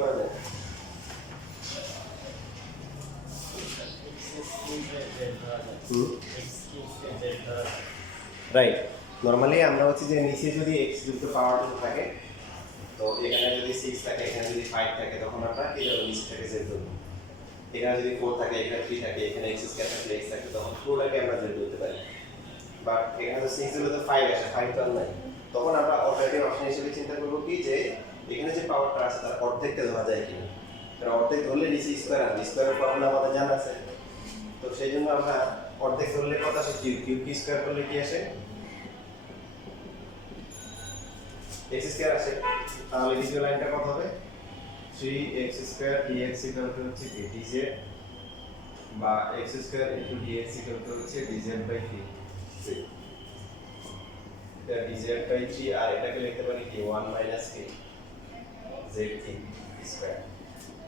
করা যায়? Right, normally আমরা হচ্ছে যে নিচে যদি এক্স যুক্ত পাওয়ার থাকে, তো এখানে যদি 6 থাকে, এখানে যদি 5 থাকে, তখন আমরা কি ধরবো? নিচে থেকে জেড ধরবো। এখানে যদি 4 থাকে, এখানে 3 থাকে, এখানে এক্স স্কয়ার থাকলে এক্স থাকে, তখন পুরোটাকে আমরা জেড ধরতে পারি। বাট এখানে তো 6 হলে তো 5 আসে, 5 তো আর নাই। তখন আমরা অল্টারনেটিভ অপশন হিসেবে চিন্তা করবো কি, যে এখানে যে পাওয়ারটা আছে তার অর্ধেকটা ধরা যায় কিনা। কারণ অর্ধেক ধরলে নিচে স্কয়ার আসবে, স্কয়ারের ফর্মুলা আমাদের জানা আছে। তো সেই জন্য আমরা অর্ধেক ধরলে কত আসে? কিউব। কিউব কি স্কয়ার করলে কি আসে? এক্স স্কয়ার আসে। তাহলে দ্বিতীয় লাইনটা কত হবে? 3x square dx equal to হচ্ছে কি dz, বা x square dx equal to হচ্ছে dz বাই 3। এটা dz বাই 3, আর এটাকে লিখতে পারি কি 1 মাইনাস কি z3 স্কয়ার।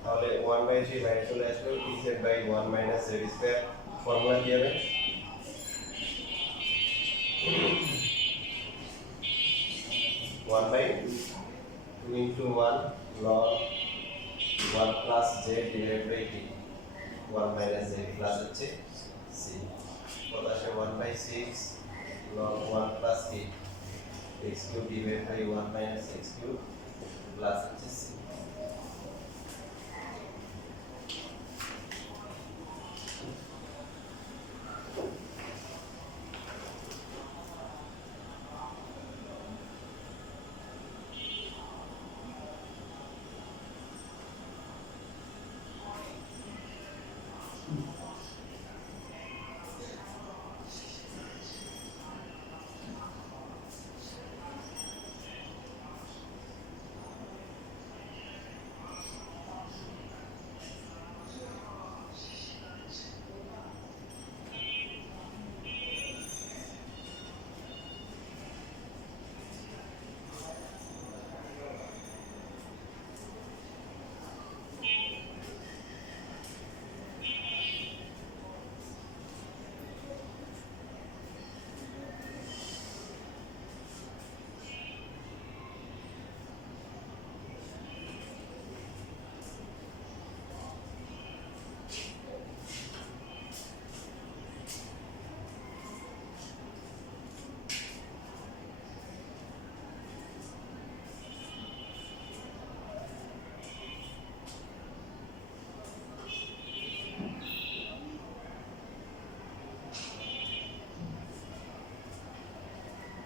তাহলে 1 বাই 3 বাইরে চলে আসবে, dz by 1 minus z square. Formula কি হবে? 1 by 2 into 1 log 1 plus z divided by t, 1 minus z plus হচ্ছে c, কত আসে? 1 by 6 log 1 plus t, x cube divided by 1 minus x cube plus হচ্ছে c।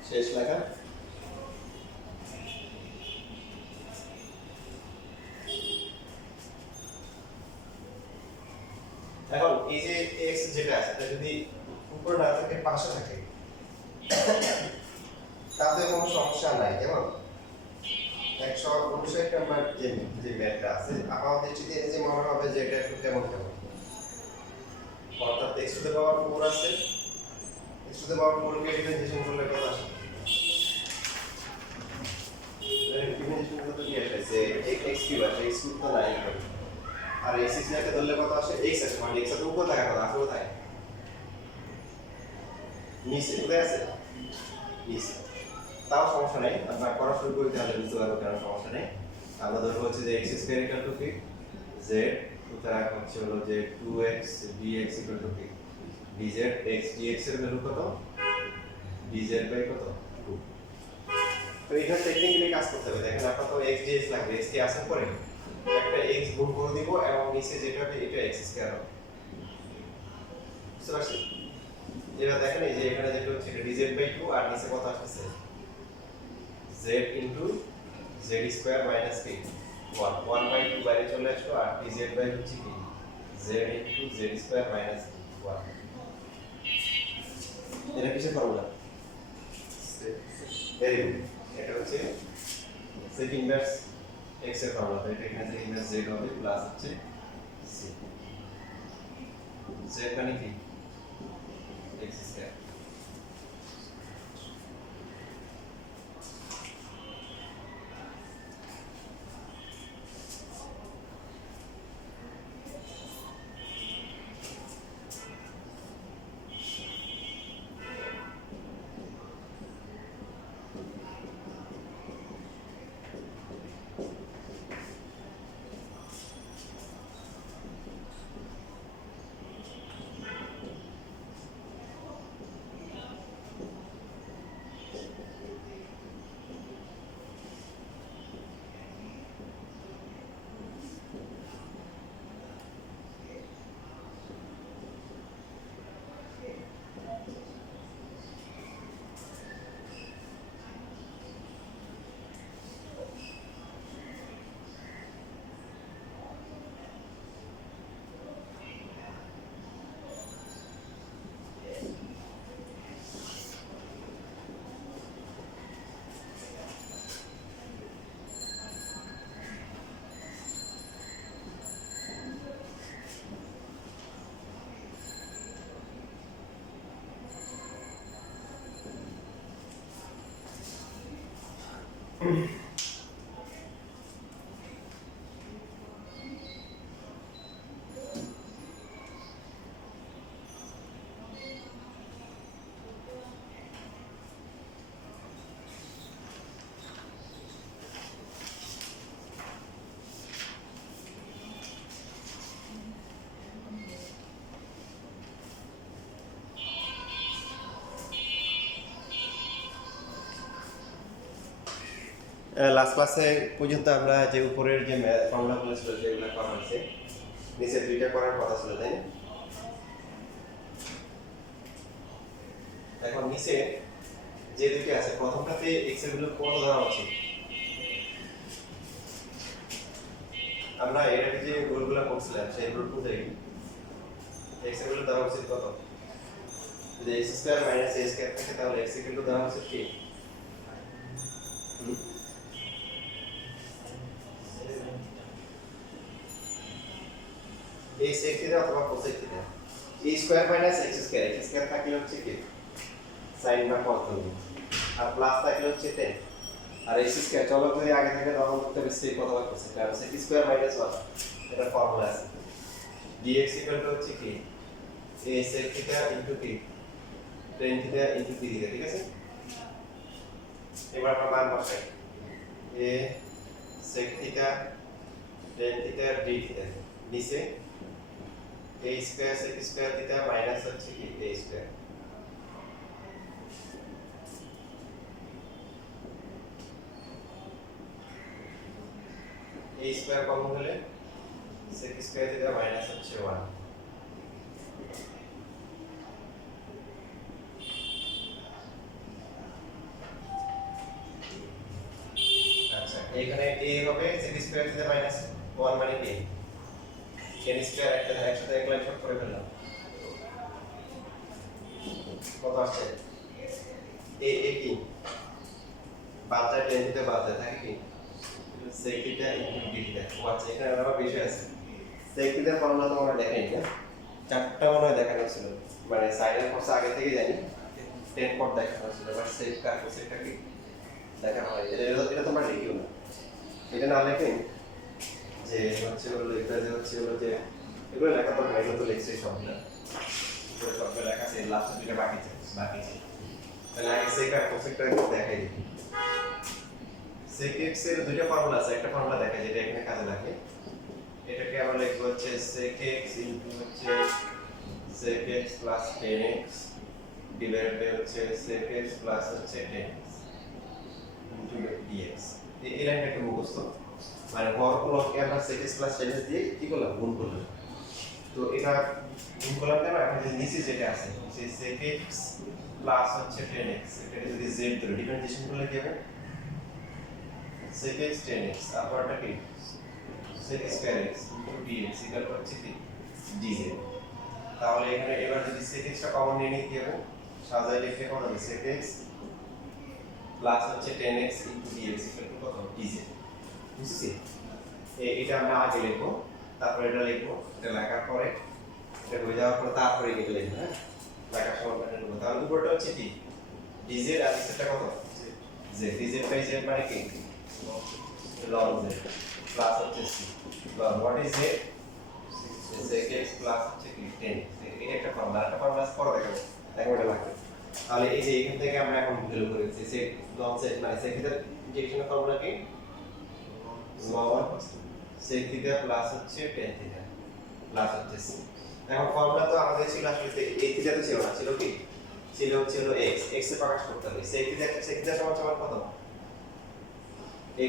শেষ লেখা। এখন এই যে x যেটা আছে, এটা যদি উপরে না থাকে, পাশে থাকে, তাতে কোনো সমস্যা নাই। যেমন 159 নাম্বার যে ম্যাথটা আছে, আমার দৃষ্টিতে এই যে মনে হবে যে এটা একটু কেমন কেমন, অর্থাৎ x টু দ্য পাওয়ার 4 আছে, x to the power 4 K differentiation করলে কত আসে? ডিফারেন্সিয়েশন করতে কি আসে? যে x কিউব আসে, x কিউব তো নাই, আর x স্কয়ারকে ধরলে কত আসে? x আসে। মানে x এর উপর থাকা কথা, আসলে কোথায়? নিচে। কোথায় আছে? নিচে। তাও সমস্যা নেই, আমরা পড়া শুরু করি, তাহলে বুঝতে পারবো কেন সমস্যা নেই। আমরা ধরবো হচ্ছে যে x স্কয়ার ইকুয়াল টু কি z, সুতরাং হচ্ছে হলো যে 2x dx ইকুয়াল টু কি dz, x dx এর ভ্যালু কত? dz বাই কত? 2। তো এখানে টেকনিক্যালি কাজ করতে হবে। দেখেন আপনার তো x dx লাগবে, x কে আসার পরে একটা x গুণ করে দিব, এবং নিচে যেটা হবে এটা x স্কয়ার হবে। বুঝতে পারছেন? যেটা দেখেন এই যে এখানে যেটা হচ্ছে এটা dz বাই 2, আর নিচে কত আসছে? z into z square minus কি 1, 1 বাই 2 বাইরে চলে আসলো, আর dz বাই হচ্ছে কি z into z square minus 1। এটা কিসের ফর্মুলা? Very good. এটা হচ্ছে sec ইনভার্স x এর ফর্মুলা। তো এটা এখানে sec ইনভার্স z হবে প্লাস হচ্ছে c, z মানে কি x স্কয়ার। লাস্ট ক্লাসে পর্যন্ত আমরা যে উপরের যে ফর্মুলাগুলো ছিল সেগুলো করা হয়েছে, নিচে দুইটা করার কথা ছিল, তাই না? এখন নিচে যে দুইটা আছে, প্রথমটাতে এক্স এর ভ্যালু কত ধরা উচিত? আমরা এর আগে যে রুলগুলো করছিলাম সেই রুল অনুযায়ী এক্স এর ভ্যালু ধরা উচিত কত? যদি x square minus a square থাকে তাহলে x এর ভ্যালু ধরা উচিত কি? এই সেক থিটা অথবা cosec theta, a square minus x square থাকলে হচ্ছে কি sin বা cos হবে, আর প্লাস থাকলে হচ্ছে tan, আর x স্কয়ার চলো যদি আগে থেকে তখন করতে বেশি কতবার করছে, কারণ sec স্কয়ার মাইনাস 1 এটা ফর্মুলা আছে, dx হচ্ছে কি a sec থিটা ইনটু কি tan theta into p theta, ঠিক আছে? এবার আমরা মান বসাই, a sec theta tan theta d theta নিচে a square sec square theta minus হচ্ছে কি a square, a square common হলে sec স্কয়ার থিটা মাইনাস হচ্ছে 1। আচ্ছা, এখানে a হবে sec স্কয়ার থিটা মাইনাস 1 মানে কি tan স্কয়ার একসাথে এক লাইন শর্ট করে ফেললাম, কত আসছে? a কি বাচ্চা tan থিটা বাচ্চা থাকে কি sec theta into d theta. ও আচ্ছা, এখানে আবার বিষয় আছে, sec থিটার ফর্মুলা তো আমরা দেখাই না, চারটা মনে হয় দেখানো ছিল, মানে sin এর কোর্স আগে থেকে জানি, tan পর দেখানো ছিল, বাট sec কার কোসেকটা কি দেখানো হয়, এটা তোমরা লিখিও না, এটা না লিখে যে হচ্ছে হলো এটা যে হচ্ছে হলো যে এগুলো লেখা তো এগুলো তো লিখছি সবগুলো, পুরো সবগুলো লেখা আছে, লাস্টে দুটো বাকি আছে, তাহলে আগে sec আর কোসেকটা দেখাই দিই। sec x এর দুটো ফর্মুলা আছে, একটা ফর্মুলা দেখা যেটা এখানে কাজে লাগে, এটাকে আমরা লিখব হচ্ছে sec x ইনটু হচ্ছে sec x plus tan x divided by হচ্ছে sec x প্লাস হচ্ছে tan x ইনটু dx। এই লাইনটা একটু মুখস্থ, মানে হরগুলোকে আমরা sec x plus tan x দিয়ে কি করলাম, গুণ করলাম, তো এটা গুণ করলাম কেন? এখন যে নিচে যেটা আছে সেই sec x প্লাস হচ্ছে tan x, এটা যদি z ধরে ডিফারেন্সিয়েশন করলে কি হবে? sec x tan x আপনারটা কি sec square x into dx equal হচ্ছে কি dz। তাহলে এখানে এবার যদি sec x টা কমন নিয়ে নিই কি হবে? সাজাই লিখলে কত হবে? sec x প্লাস হচ্ছে tan x into dx equal কত? dz। বুঝছিস? এটা আমরা আগে লিখবো, তারপরে এটা লিখবো, এটা লেখার পরে এটা হয়ে যাওয়ার পরে তারপরে এটা লিখবো, হ্যাঁ লেখার সময় এটা লিখবো। তাহলে উপরটা হচ্ছে কি dz আর নিচেরটা কত? z। dz বাই z মানে কি log z প্লাস হচ্ছে c, বা what is z? sec x plus হচ্ছে কি tan। এটা একটা ফর্মুলা, একটা ফর্মুলা পরে দেখাবো, দেখো এটা লাগবে। তাহলে এই যে এখান থেকে আমরা এখন ভ্যালু করেছি sec log z মানে sec থিটার ইনজেকশনের ফর্মুলা কি log sec থিটা প্লাস হচ্ছে tan থিটা প্লাস হচ্ছে c। এখন ফর্মুলা তো আমাদের ছিল আসলে এই থিটা তো ছিল না, ছিল কি ছিল হচ্ছে হলো x, x এ প্রকাশ করতে হবে, sec থিটা সমান সমান কত?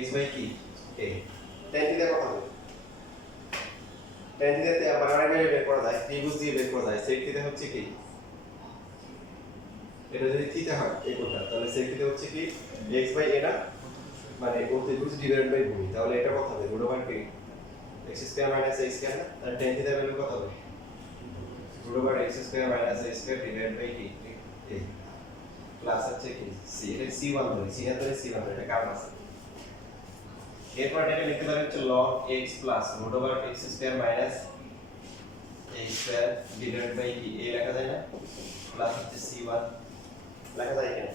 x বাই কি a। tan থিটা কত হবে? tan থিটা তে বারবার বের করা যায়, ত্রিভুজ দিয়ে বের করা যায়, sec থিটা হচ্ছে কি এটা যদি থিটা হয় এই কোণটা, তাহলে sec থিটা হচ্ছে কি x বাই a না, মানে ত্রিভুজ ডিভাইডেড বাই ভূমি, তাহলে এটা কত হবে? রুট ওভার কি x square minus a square না, তাহলে tan থিটার ভ্যালু কত হবে? Root over x square minus a square divided by কি a প্লাস হচ্ছে কি c। এটা c1 ধরে, c না ধরে c1 ধরে, এটা কারণ আছে। এরপর এটা লিখতে পারি হচ্ছে log x plus root over x square minus a square divided by কি a লেখা যায় না, প্লাস হচ্ছে c1 লেখা যায় কেন?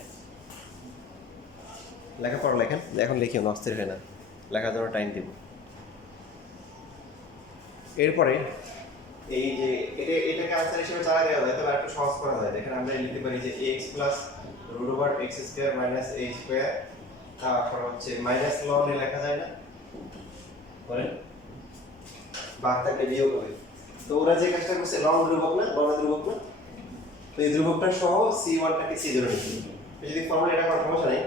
লেখাপড়া লেখেন, এখন লিখিও না, অস্থির হয় না, লেখার জন্য টাইম দিব। এরপরে এই যে এটাকে আনসার হিসেবে চালা দেওয়া যায়, তবে একটু সহজ করা যায়। এখানে আমরা লিখতে পারি যে x plus root over x square minus a square, তারপর হচ্ছে মাইনাস লন লেখা যায় না, বলেন ভাগ থাকলে বিয়োগ হবে। তো ওরা যে কাজটা করছে, লন ধ্রুবক না, লন ধ্রুবক না, তো এই ধ্রুবকটা সহ সি ওয়ানটাকে সি ধরে নিচ্ছি। যদি ফর্মুলা এটা করার সমস্যা নেই,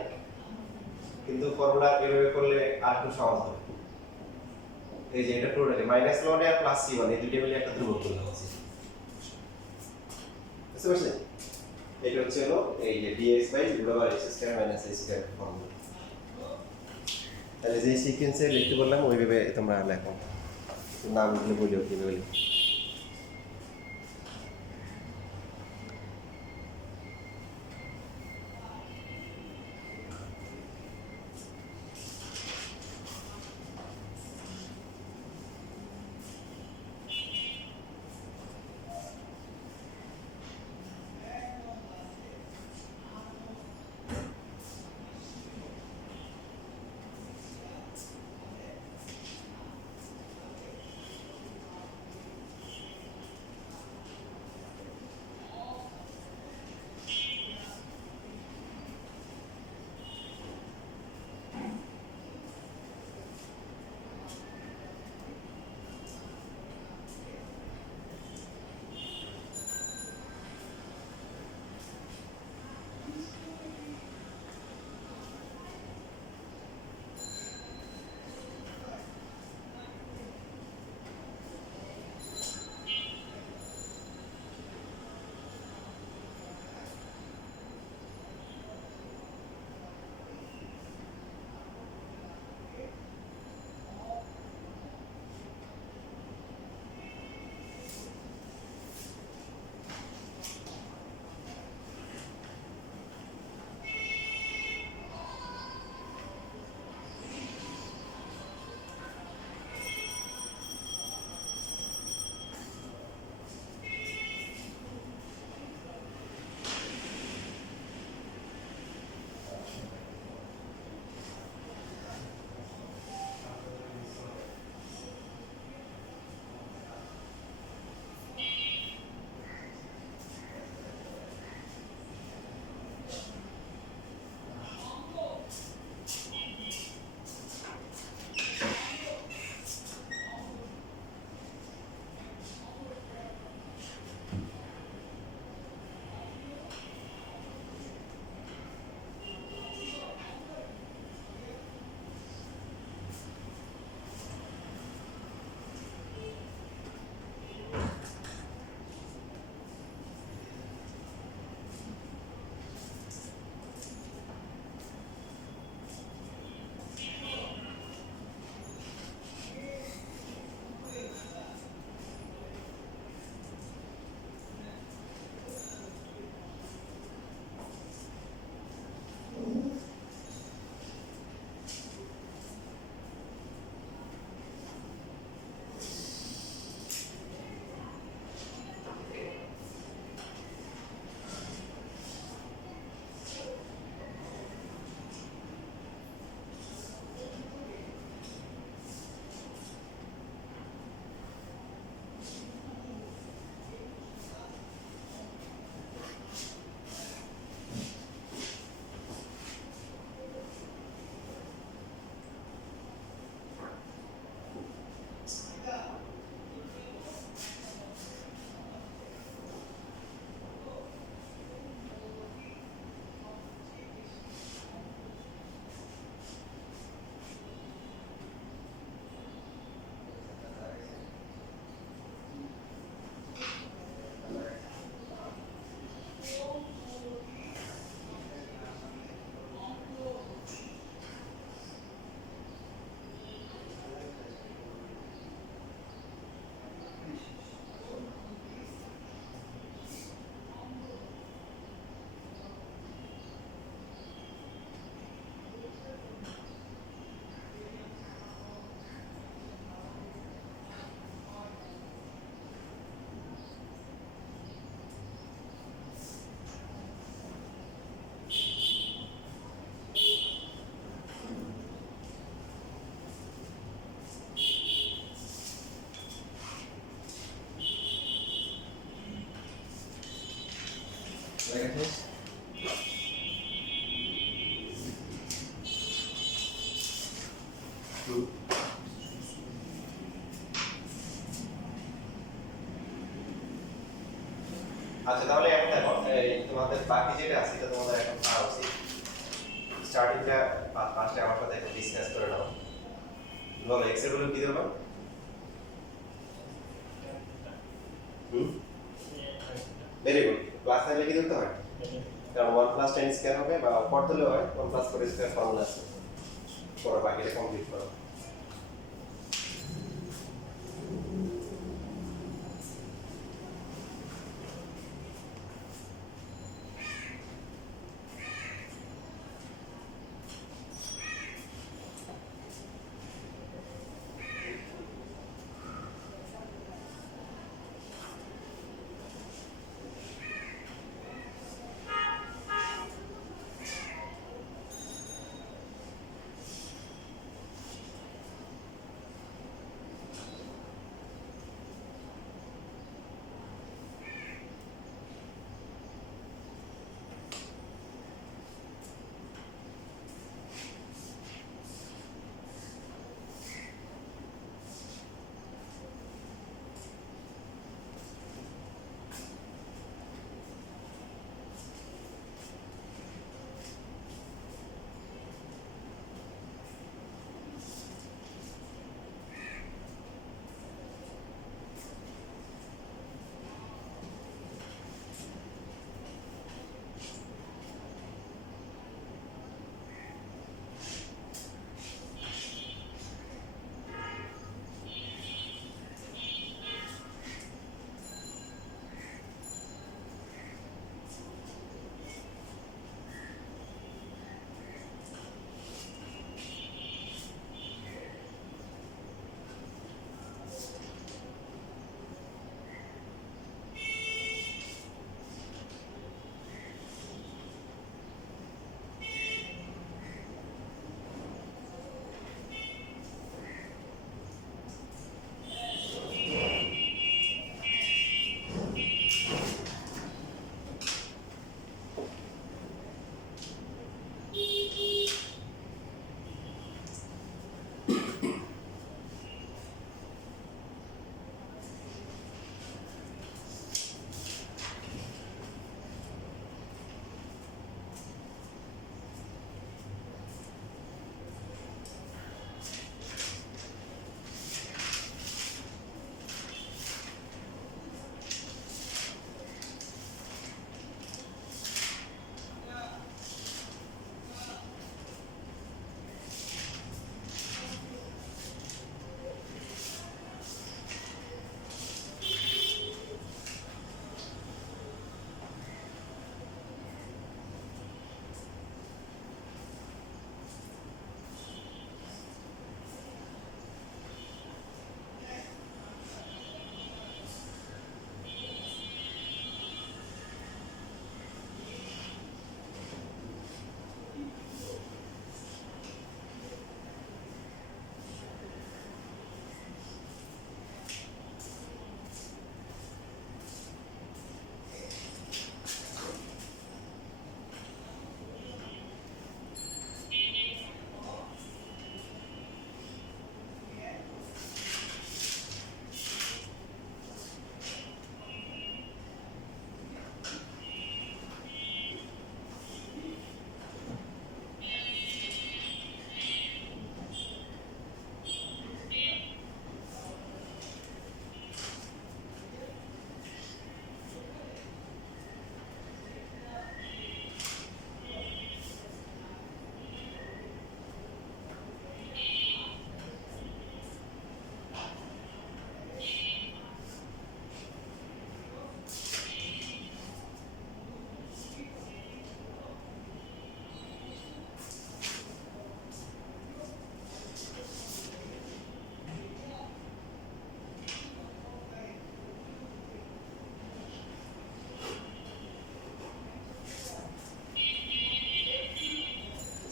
কিন্তু ফর্মুলা এভাবে করলে আর একটু সহজ হবে। এই যে এটা টোটালি মাইনাস লন আর প্লাস সি ওয়ান, এই দুটো মিলে একটা ধ্রুবক তৈরি হচ্ছে, বুঝতে পারছেন? এটা হচ্ছে হলো এই যে dx by root over x square minus a square formula. তাহলে যে সিকোয়েন্সে লিখতে বললাম ওইভাবে তোমরা লেখো, নামগুলো বলিও কিভাবে লিখো। আচ্ছা তাহলে এখন দেখো তোমাদের বাকি যেটা আছে এটা তোমাদের এখন পাওয়া উচিত। স্টার্টিংটা ফার্স্টে আমার সাথে একটু ডিসকাস করে নাও। বলো এক্স এর ভ্যালু কি দেবো? Very good. প্লাস থাকলে কি দিতে হয়? কারণ 1 প্লাস 10 স্কয়ার হবে বা পর দিলেও হয় 1 প্লাস 4 স্কয়ার ফর্মুলা আছে। পরে বাকিটা কমপ্লিট করো।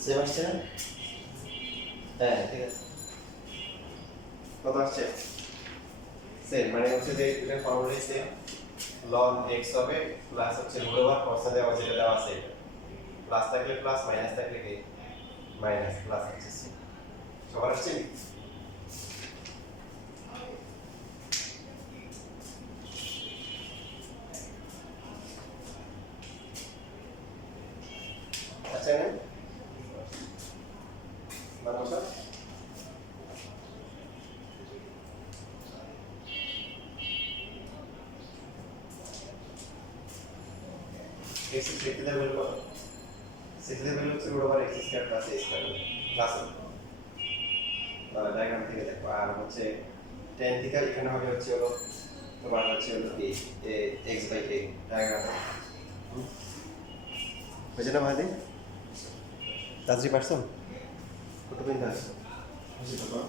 সেম আসছে না? হ্যাঁ ঠিক আছে। কত আসছে? সেম মানে হচ্ছে যে এটা ফর্মুলা সেম ln x হবে প্লাস হচ্ছে রুট ওভার cos দেওয়া যেটা দেওয়া আছে প্লাস থাকলে প্লাস মাইনাস থাকলে কি মাইনাস প্লাস হচ্ছে সবার আসছে আচ্ছা না বাংলা x সেটিতে ভ্যালু কত সেটিতে ভ্যালু হচ্ছে root over x square plus a square plus তাহলে ডায়াগ্রাম থেকে দেখো আর হচ্ছে tan থিটা এখানে হবে হচ্ছে হলো তোমার হচ্ছে হলো কি x বাই a ডায়াগ্রাম বুঝে না ভাই তাজরি পারছেন কত পয়েন্ট আছে বুঝি তো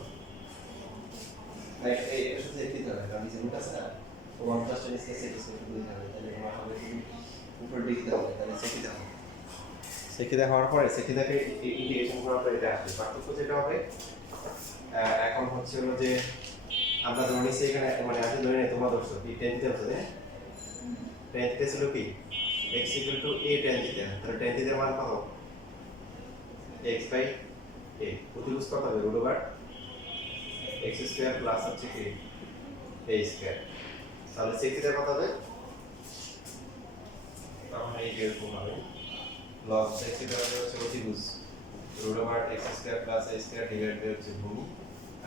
এই এর সাথে কি হবে কারণ এই রুট আছে না তো 1 প্লাস 10 কে সেট করে দিতে হবে তাহলে তোমার হবে উপর দিকে দাও তাহলে সেটি দাও সেকিদা হওয়ার পরে সেকিদাকে ইন্টিগ্রেশন করার পরে এটা আসবে পার্থক্য যেটা হবে এখন হচ্ছে হলো যে আমরা ধরে নিচ্ছি এখানে মানে আছে ধরে নিই তোমরা ধরছো কি tan থিটা হচ্ছে tan থিটা ছিল কি x a tan থিটা তাহলে tan থিটার মান কত x বাই a প্রতিরূপ কত হবে root over x square plus হচ্ছে কি a স্কয়ার তাহলে সেকিদা কত হবে তখন এই এরকম হবে log x এর ভ্যালু হচ্ছে অতিভুজ root over x square plus a square divide by হচ্ছে ভূমি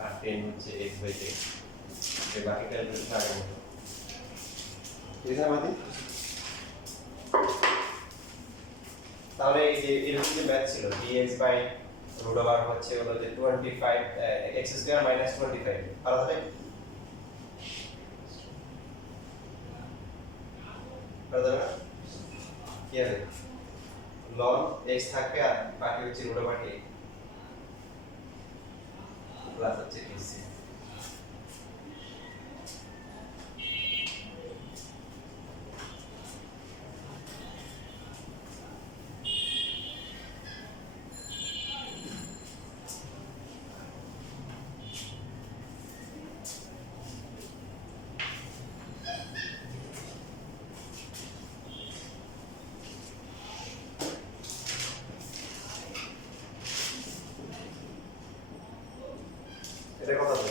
আর 10 হচ্ছে x বাই a এই বাকি ক্যালকুলেশন আগের মতো ঠিক আছে আমাদের তাহলে এই যে এরকম যে ম্যাথ ছিল dx বাই রুট ওভার হচ্ছে হলো যে 25 x স্কয়ার মাইনাস 25 আর হবে পড়া কি হবে ln x থাকবে আর বাকি হচ্ছে রুট ওভার a প্লাস হচ্ছে dc এটা কত হবে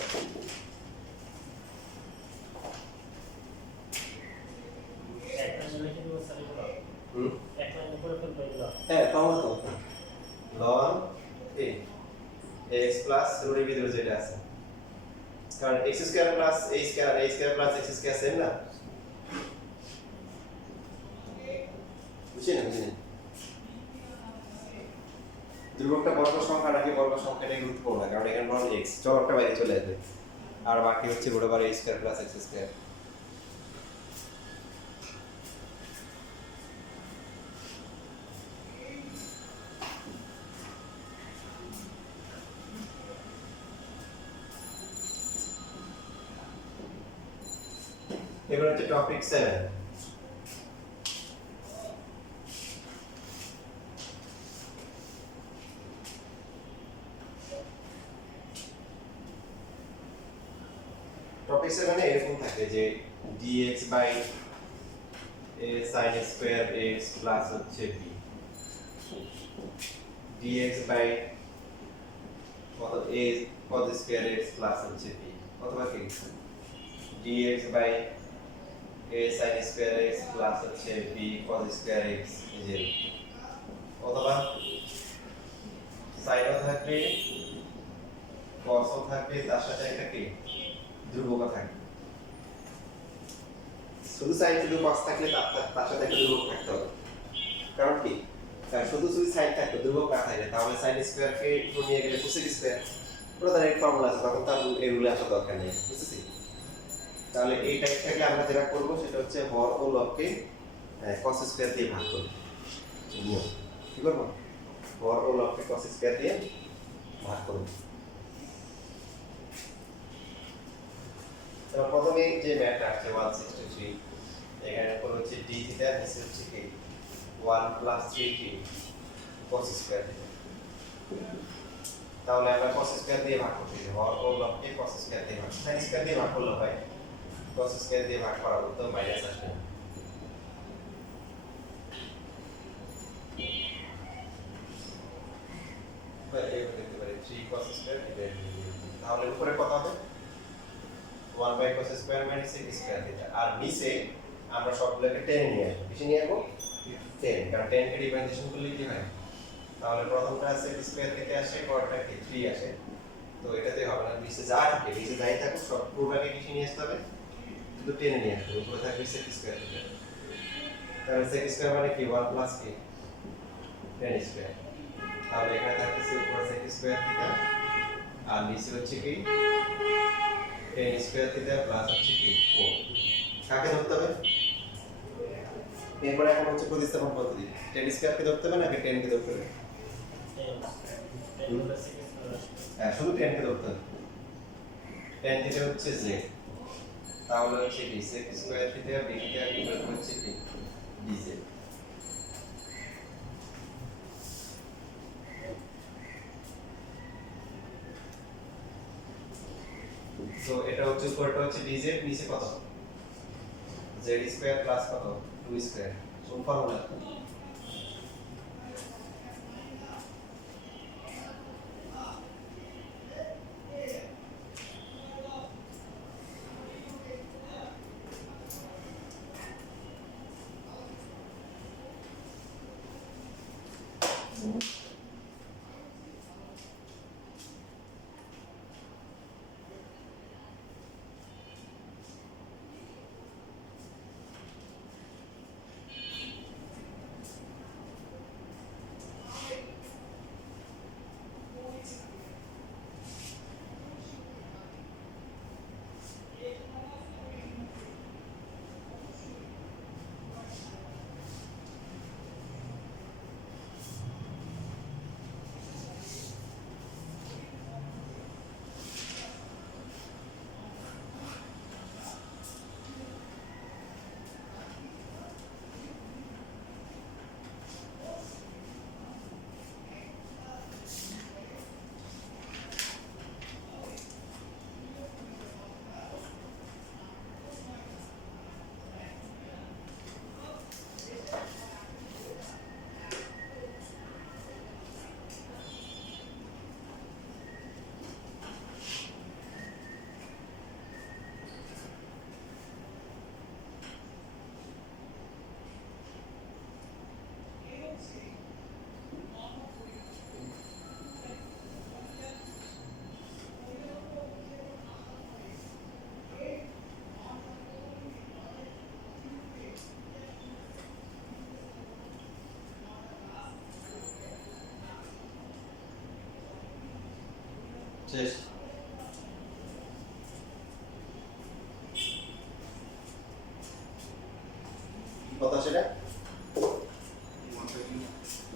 হ্যাঁ তাহলে তো ln a x প্লাস রুটের ভিতরে যেটা আছে কারণ x square plus a square plus x square same না বুঝছেন ধ্রুবকটা বর্গ সংখ্যা নাকি বর্গ সংখ্যাটাই গুরুত্বপূর্ণ কারণ এখানে লন x চলকটা বাইরে চলে আসবে আর বাকি হচ্ছে root over a square plus x square এবার হচ্ছে টপিক 7 টপিক 7 এ এরকম থাকে যে dx by a sin square x plus হচ্ছে b dx বাই কত a cos square x plus হচ্ছে b অথবা কি dx by a sin square x plus হচ্ছে b cos square x is অথবা sin ও থাকবে cos ও থাকবে তার সাথে একটা কি ধ্রুবক থাকবে শুধু sin শুধু cos থাকলে তার সাথে একটা ধ্রুবক থাকতে হবে কারণ কি কারণ শুধু sin থাকলে ধ্রুবক না থাকলে তাহলে sin স্কয়ার কে নিয়ে গেলে cosec স্কয়ার পুরো তার এক ফর্মুলা আছে তখন তার এই রুলে আসা দরকার নেই বুঝছেন তাহলে এই টাইপটাকে আমরা যেটা করব সেটা হচ্ছে হর ও লবকে cos স্কয়ার দিয়ে ভাগ করব নিয়ম কি করব হর ও লবকে cos স্কয়ার দিয়ে ভাগ করব তো প্রথমে যে ম্যাথটা আছে 163 এখানে উপর হচ্ছে d থিটা নিচে হচ্ছে কি 1 প্লাস 3 কি cos স্কয়ার তাহলে আমরা cos স্কয়ার দিয়ে ভাগ করতে হবে হর ও লবকে cos স্কয়ার দিয়ে ভাগ sin স্কয়ার দিয়ে ভাগ করলে হয় cos স্কয়ার দিয়ে ভাগ করা তো মাইনাস আসবে এই দেখতে পারি 3 cos স্কয়ার ডিভাইড তাহলে উপরে কত হবে 1 by cos square minus sec square theta আর নিচে আমরা সবগুলোকে টেনে নিয়ে আসবো কিসে নিয়ে আসবো 10 কারণ 10 কে ডিফারেন্সিয়েশন করলে কি হয় তাহলে প্রথমটা sec স্কয়ার থেকে আসে পরেরটা কি 3 আসে তো এটাতে হবে না নিচে যা থাকে নিচে যাই থাকুক সব পুরোটাকে কিসে নিয়ে আসতে হবে শুধু টেনে নিয়ে আসতে হবে উপরে থাকবে sec স্কয়ার থিটা তাহলে sec স্কয়ার মানে কি 1 প্লাস কি 10 স্কয়ার তাহলে এখানে থাকতেছে উপরে sec স্কয়ার থিটা আর নিচে হচ্ছে কি 10 স্কয়ার থিটা প্লাস হচ্ছে কি 4 কাকে ধরতে হবে এরপরে এখন হচ্ছে প্রতিস্থাপন পদ্ধতি 10 স্কয়ার কে ধরতে হবে নাকি 10 কে ধরতে হবে হ্যাঁ শুধু 10 কে ধরতে হবে 10 থিটা হচ্ছে z তাহলে হচ্ছে কি sec square theta b theta equal হচ্ছে কি dz তো এটা হচ্ছে উপরটা হচ্ছে dz নিচে কত z স্কয়ার প্লাস কত 2 স্কয়ার কোন ফর্মুলা শেষ কত সেটা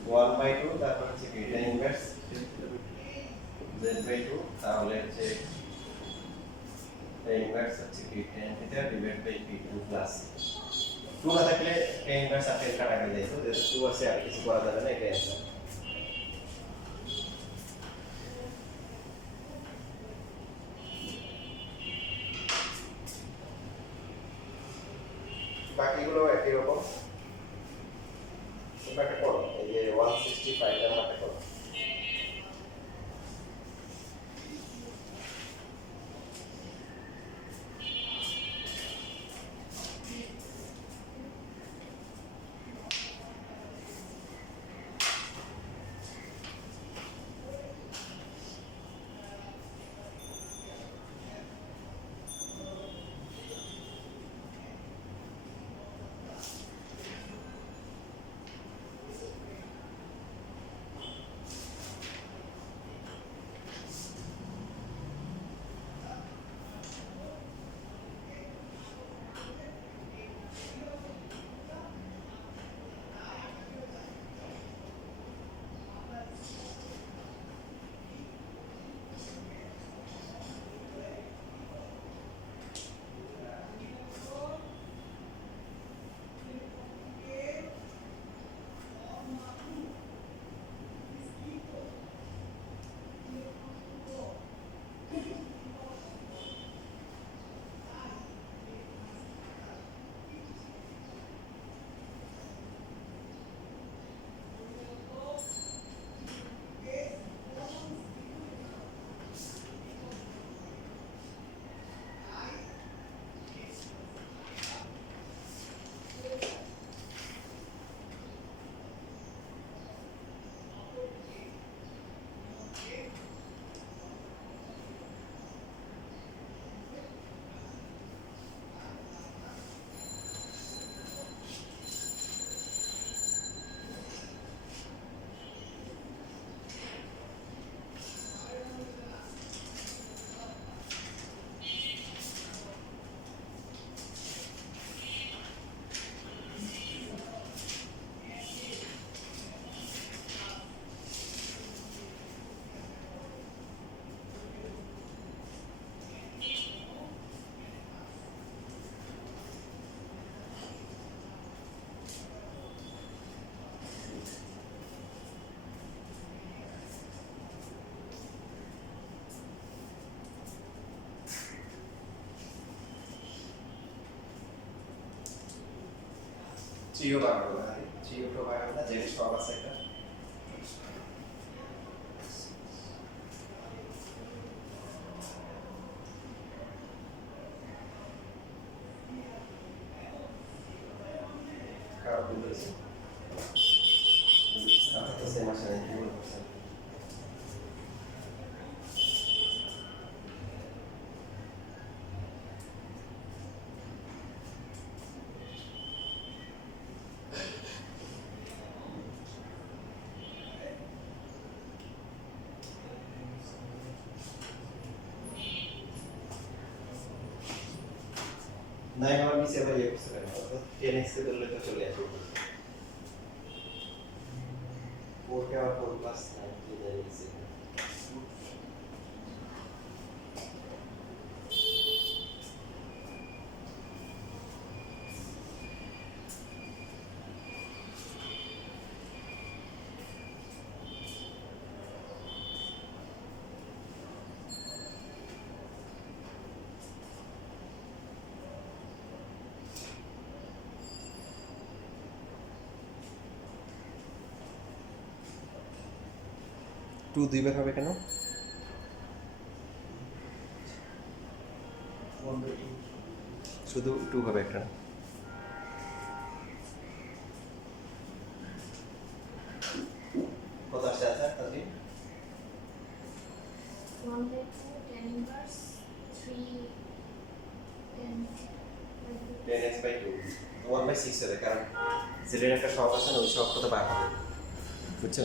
1 বাই 2 তারপর হচ্ছে কি tan ইনভার্স z বাই 2 তাহলে হচ্ছে tan ইনভার্স হচ্ছে কি tan theta divide by p 2 plus 2 না থাকলে tan ইনভার্স আর tan কাটা গেলে যেত যেহেতু 2 আছে আর কিছু করা যাবে না এটাই অ্যান্সার বাকিগুলো একই রকম তোমরা একটা করো এই যে 165 নাম্বারটা করো থ্রিও বানাবো না, থ্রিও তো বানাবো না, যেটা সব আছে একটা কার বলতেছে আপনার তো সেম আসে না, কি বলতেছেন? না আমার নিচে ভাই বুঝতে পারেন তো 10x এ করলে তো চলে আসবে 4 কে আর 4 প্লাস 9 কি জানি আছে টু দুইবার হবে কেন? শুধু টু হবে একটা না? কত আসছে আচ্ছা তাহলে 10x বাই 2 1/6 হবে, কারণ জেডের একটা সহগ আছে না, ওই সহগটা তো বার হবে, বুঝছো?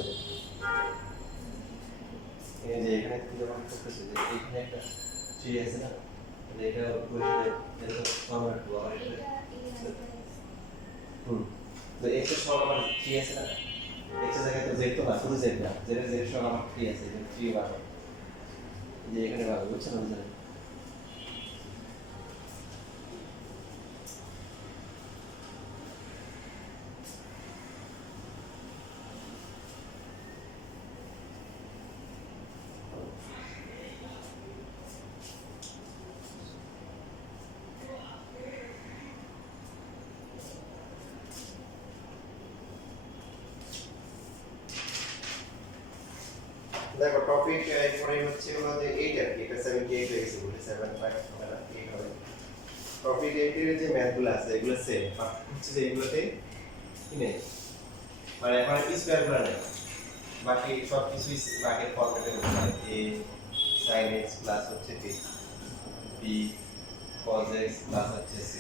এই যে এখানে তুমি যখন করতেছো যে এখানে একটা 3 আছে না, তাহলে এটা বসে এটা তো ফরওয়ার্ড টু আর এটা তো x এর সহগ আমার 3 আছে না, x এর জায়গায় তো z তো না, শুধু z না, z এর সহগ আমার 3 আছে, এই 3 বার হবে, যে এখানে বার হবে, বুঝছো না? বুঝলেন? দেখো টপিক এরপরে হচ্ছে হলো যে 8 আর কি, এটা 78 হয়ে গেছে বলে 75 হবে না, 8 হবে। টপিক 8 এর যে ম্যাথগুলো আছে এগুলো সেম, হচ্ছে যে এগুলোতে কি নেই, মানে এখন স্কয়ার গুলো নেই, বাকি সব কিছুই বাকি ফরম্যাটে আছে, a sin x প্লাস হচ্ছে b cos x প্লাস হচ্ছে c।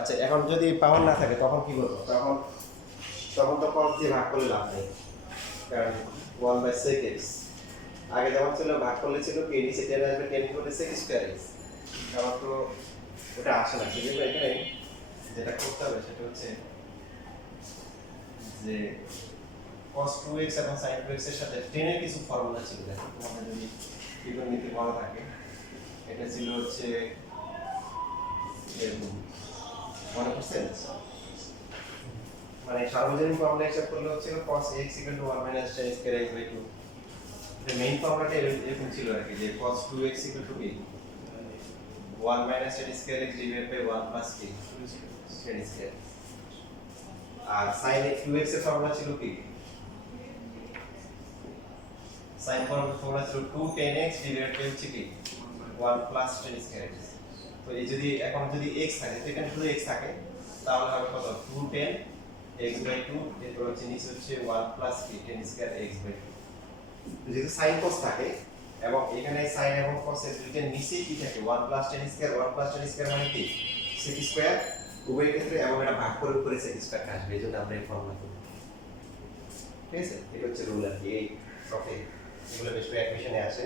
আচ্ছা এখন যদি পাওয়ার না থাকে তখন কি করবো? তখন তখন তো cos দিয়ে ভাগ করলে লাভ নেই, কারণ 1/sec x আগে যেমন ছিল ভাগ করলে ছিল k নিচে 10 আসবে, 10 করলে sec স্কয়ার x, কারণ তো ওটা আসে না, সেজন্য এখানে যেটা করতে হবে সেটা হচ্ছে যে cos 2x এবং sin 2x এর সাথে 10 এর কিছু ফর্মুলা ছিল, দেখো তোমাদের যদি ত্রিকোণমিতি মনে থাকে, এটা ছিল হচ্ছে এরকম, মনে করছেন? মানে সার্বজনীন ফর্মুলা হিসাব করলে হচ্ছে cos x = 1 - tan square x / 2, এটা মেইন ফর্মুলাটা এরকম ছিল আর কি, যে cos 2x = কি 1 - tan square x / 1 + k tan square, আর sin 2x এর ফর্মুলা ছিল কি sin ফর্মুলা ছিল 2 10x ডিভাইডেড বাই হচ্ছে কি 1 প্লাস 10 স্কয়ার x। তো এই যদি এখন যদি x থাকে তো এখানে শুধু x থাকে তাহলে হবে কত 2 10 x বাই 2 এরপর হচ্ছে নিচে হচ্ছে 1 প্লাস কি 10 স্কয়ার x বাই 2। যেহেতু sin cos থাকে এবং এখানে sin এবং cos এর দুইটার নিচেই কি থাকে 1 প্লাস 10 স্কয়ার 1 প্লাস 10 স্কয়ার মানে কি sec স্কয়ার উভয় ক্ষেত্রে এবং এটা ভাগ করে উপরে sec স্কয়ার আসবে এইজন্য আমরা এই ফর্মুলা করি। ঠিক আছে এটা হচ্ছে রুল আর কি এই টপিক এগুলো বেশ অ্যাডমিশনে আসে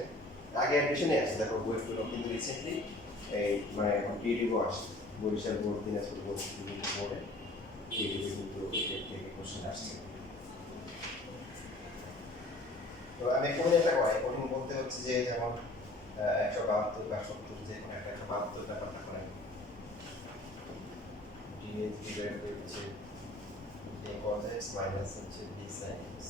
আগে অ্যাডমিশনে আসে দেখো বইগুলো কিন্তু রিসেন্টলি এই মানে এখন টিডিও আসে বরিশাল বোর্ড দিনাজপুর বোর্ড বিভিন্ন বোর্ডে টিডিও কিন্তু এর থেকে কোশ্চেন আসছে। তো আমি কোন এটা করাই কঠিন বলতে হচ্ছে যে যেমন 172 বা 70 যে কোনো একটা 172 ব্যাপারটা করেন dx ডিভাইড বাই হচ্ছে d cos x মাইনাস হচ্ছে d sin x।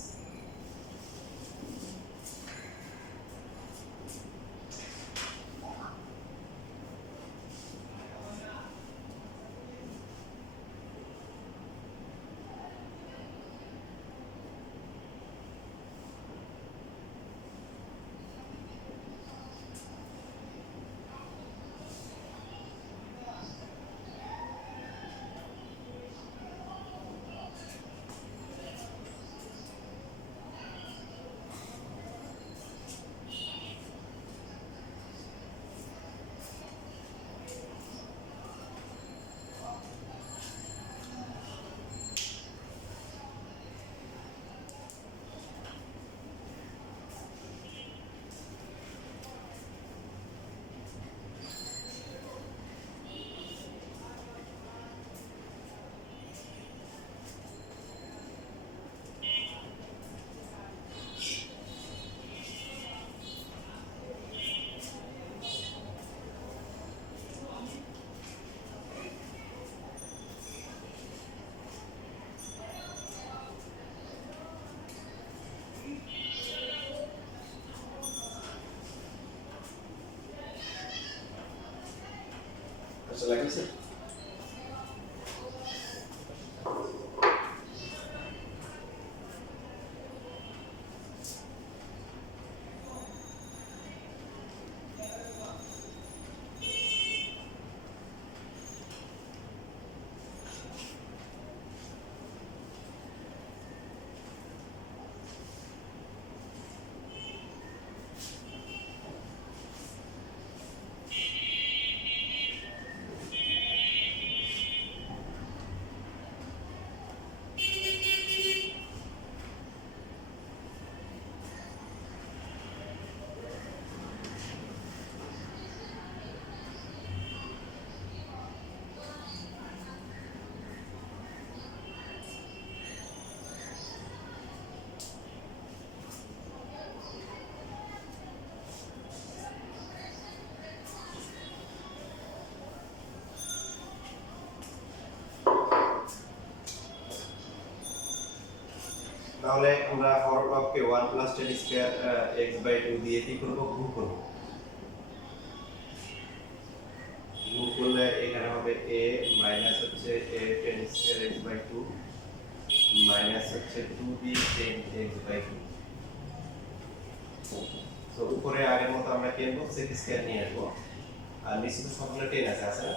আচ্ছা লাগিয়েছে তাহলে আমরা ফর্মুলাকে 1 প্লাস 10 স্কয়ার x বাই 2 দিয়ে কি করব গুণ করব গুণ করলে এখানে হবে a মাইনাস হচ্ছে a 10 স্কয়ার x বাই 2 মাইনাস হচ্ছে 2b 10 x বাই 2। তো উপরে আগের মতো আমরা কি আনবো sec স্কয়ার নিয়ে আসবো আর নিচে তো সবগুলো 10 আছে আছে না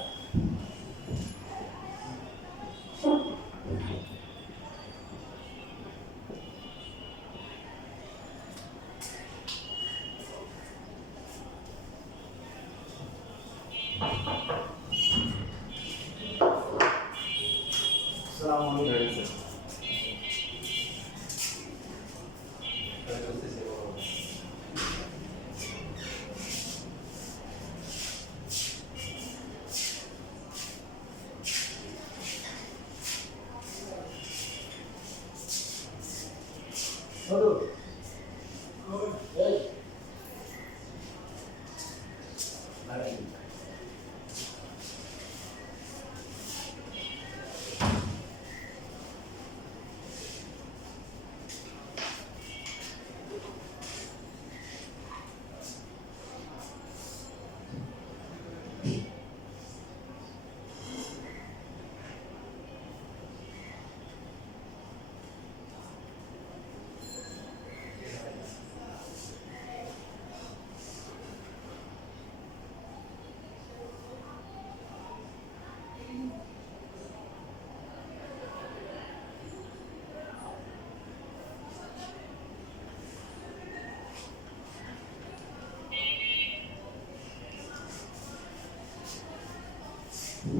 তাহলে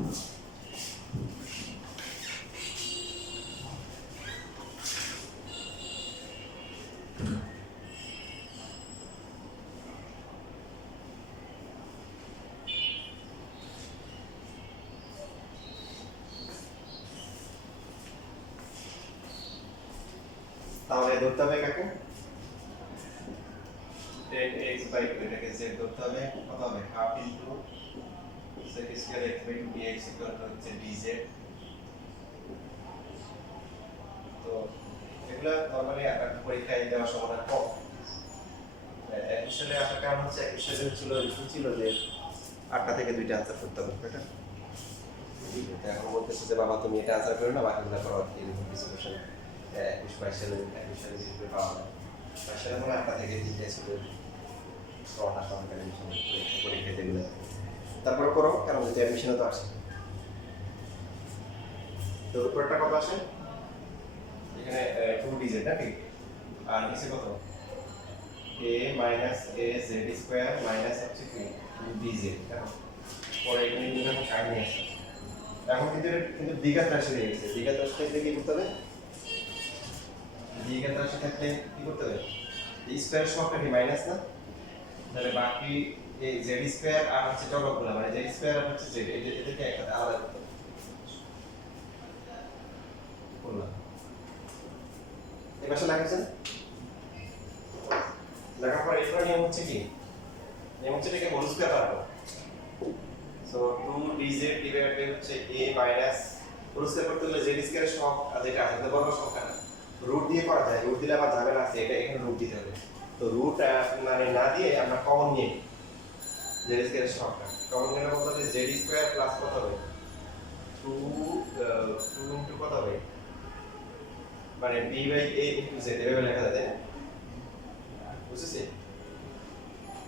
ধরতে হবে কাকে 10x/2 এটাকে z ধরতে হবে কত হবে half into sec square x/2 dx equal to হচ্ছে dz। তো এগুলা নরমালি একটা পরীক্ষায় দেওয়ার সম্ভাবনা কম। আসলে আসার কারণ হচ্ছে আসলে ছিল যে 8টা থেকে 2টা আনসার করতে হবে এটা। এখন বলতেছে যে বাবা তুমি এটা আনসার করো না বাকিগুলো করো এরকম কিছু কোশ্চেন 21 সালে যেগুলো পাওয়া যায় আসলে মনে 8টা থেকে 3টা ছিল পড়াটা সরকারি মিশনের পরীক্ষা যেগুলো তারপর করো কারণ যে অ্যাডমিশনে তো আসে। তো উপরটা কত আসে এখানে 2 ডিজিট নাকি আর নিচে কত a minus a z square minus হচ্ছে কি 2dz পরে এখানে কিন্তু কাহিনী আছে। এখন কিন্তু দ্বিঘাত রাশি হয়ে গেছে। দ্বিঘাত রাশি থাকলে কি করতে হবে দ্বিঘাত রাশি থাকলে কি করতে হবে স্কয়ার সবটা কি মাইনাস না তাহলে বাকি এই z স্কয়ার আর হচ্ছে চলকগুলো মানে z স্কয়ার আর হচ্ছে z এদেরকে একসাথে আলাদা করতে হবে বললাম এবার লাগাচ্ছেন লেখার পর এরপর নিয়ম হচ্ছে কি নিয়ম হচ্ছে এটাকে হোল স্কয়ার রাখো। সো 2dz ডিভাইডেড বাই হচ্ছে a মাইনাস হোল স্কয়ার করতে হলে z স্কয়ারের সহগ আর যেটা আছে এটা বড় সংখ্যা না রুট দিয়ে করা যায় রুট দিলে আবার ঝামেলা আছে এটা এখানে রুট দিতে হবে। তো রুট মানে না দিয়ে আমরা কমন নিই z স্কয়ারের সহগটা কমন নিলে কত হবে z স্কয়ার প্লাস কত হবে 2 ইনটু কত হবে মানে b by a into z এভাবে লেখা যায় তাই না বুঝছেন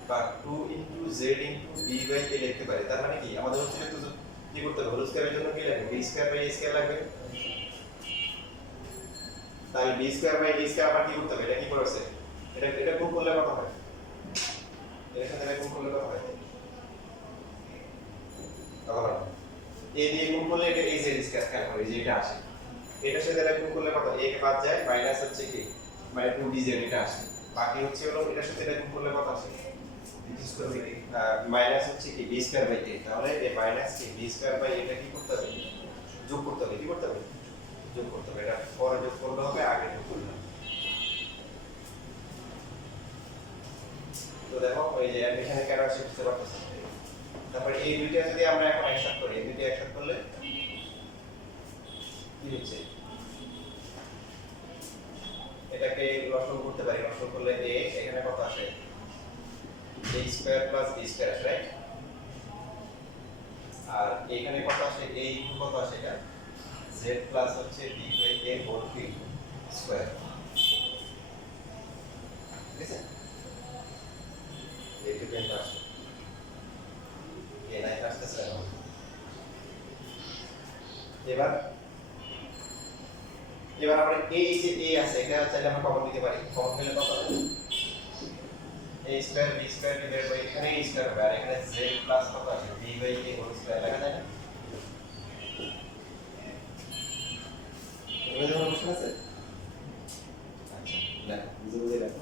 বা 2 into z into b by a লিখতে পারি। তার মানে কি আমাদের হচ্ছে তো কি করতে হবে হোল স্কয়ারের জন্য কি লাগবে b square by a square লাগবে। তাহলে b square by a square আবার কি করতে হবে এটা কি করেছে এটা গুণ করলে কত হয় এর সাথে এটা গুণ করলে কত হয় তাহলে a দিয়ে গুণ করলে এটা এই z স্কয়ার খেয়াল হবে যে এটা আসে এটার সাথে এটা গুণ করলে কত a কে বাদ যায় মাইনাস হচ্ছে কি মানে 2dz এটা আসে বাকি হচ্ছে হলো এটার সাথে এটা গুণ করলে কত আসে মাইনাস হচ্ছে কি b স্কয়ার বাই a তাহলে এই মাইনাস কি b স্কয়ার বাই এটা কি করতে হবে যোগ করতে হবে কি করতে হবে যোগ করতে হবে এটা পরে যোগ করলে হবে আগে যোগ করলে হবে। তো দেখো ওই যে অ্যাডমিশনে কেন আসে বুঝতে পারতেছ তারপর এই দুইটা যদি আমরা এখন একসাথে করি এই দুইটা একসাথে করলে কি হচ্ছে এটাকে লসাগু করতে পারি লসাগু করলে a এখানে কত আসে a square plus b square আসে রাইট আর এখানে কত আসে a ইনটু কত আসে এটা z প্লাস হচ্ছে b by a whole square ঠিক আছে এই ডিপেন্ড আসে এই নাই আসতেছে না এবার আমরা এই যে a আছে এটা চাইলে আমরা কমন নিতে পারি কমন নিলে কত হবে a square b square divide by এখানে a স্কয়ার হবে আর এখানে z প্লাস কত আছে b by a whole square লেখা যায় না এটা যখন প্রশ্ন আছে আচ্ছা লেখো বুঝে লেখো